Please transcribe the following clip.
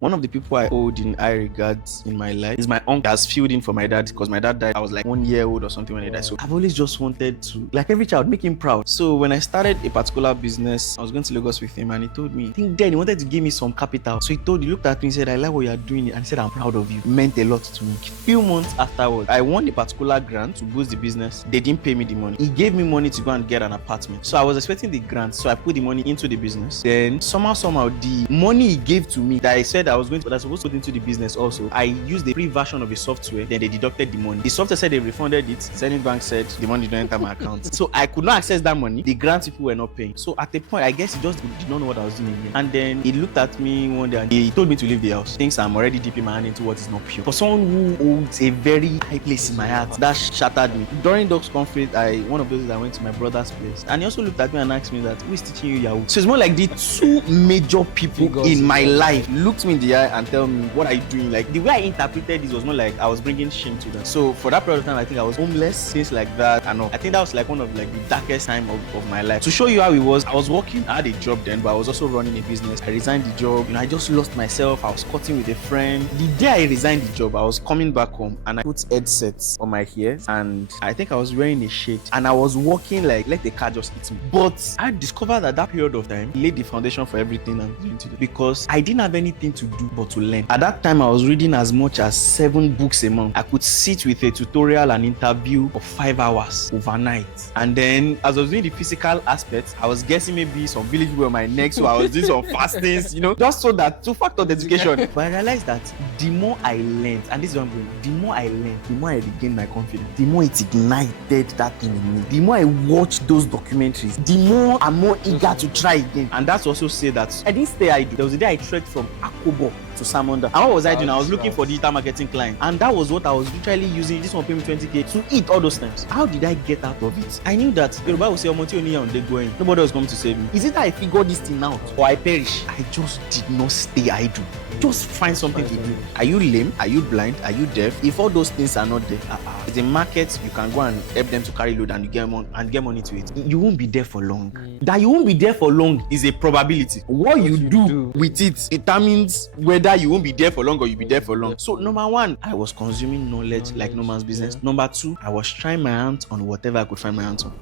One of the people I hold in high regards in my life is my uncle. Has filled in for my dad because my dad died. I was like 1 year old or something when he died. So I've always just wanted to, like every child, make him proud. So when I started a particular business, I was going to Lagos with him and he told me, I think then he wanted to give me some capital. So he looked at me and said, I like what you're doing. And he said, I'm proud of you. It meant a lot to me. A few months afterwards, I won a particular grant to boost the business. They didn't pay me the money. He gave me money to go and get an apartment. So I was expecting the grant. So I put the money into the business. Then somehow, the money he gave to me that I said I was supposed to put into the business also, I used the free version of a software. Then they deducted the money. The software said they refunded it. Zenith Bank said the money didn't enter my account. So I could not access that money. The grant people were not paying. So at the point, I guess he just did not know what I was doing again. And then he looked at me one day and he told me to leave the house. Thinks I'm already dipping my hand into what is not pure. For someone who holds a very high place in my heart, that shattered me. During Dogs Conflict, one of those days I went to my brother's place and he also looked at me and asked me that, who is teaching you Yahoo? So it's more like the two major people in my life looked me in the eye and tell me, what are you doing? Like the way I interpreted this was more like I was bringing shame to them. So for that period of time, I think I was homeless, things like that. And I think that was like one of like the darkest time of my life. To show you how it was, I was working, I had a job then, but I was also running a business. I resigned the job, I just lost myself. I was cutting with a friend. The day I resigned the job, I was coming back home and I put headsets on my ears and I think I was wearing a shade and I was walking like, let the car just hit me. But I discovered that period of time laid the foundation for everything I'm doing today because I didn't have anything to do but to learn. At that time, I was reading as much as 7 books a month. I could sit with a tutorial and interview for 5 hours overnight. And then as I was doing the physical aspects, I was guessing maybe some village were my neck, so I was doing some fastings, just so that to factor the education. But I realized that the more I learned, and this is what I'm doing, the more I learned, the more I regained my confidence, the more it ignited that thing in me. The more I watched those documentaries, the more I'm more eager to try again. And that's also say that I didn't stay idle. There was a day I trekked from Akobo to Samonda. And what was I doing? I was looking for digital marketing clients. And that was what I was literally using. This one pay me 20k to eat all those times. How did I get out of it? I knew that Yoruba will say, nobody was coming to save me. Is it that I figured this thing out or I perish? I just did not stay idle. Just find something to do. Are you lame? Are you blind? Are you deaf? If all those things are not there, it's a market, you can go and help them to carry load and you get money to it. You won't be there for long. That you won't be there for long is a probability. What you do with it determines whether you won't be there for long or you'll be there for long. So number 1, I was consuming knowledge like no man's business. Number 2, I was trying my hands on whatever I could find my hands on.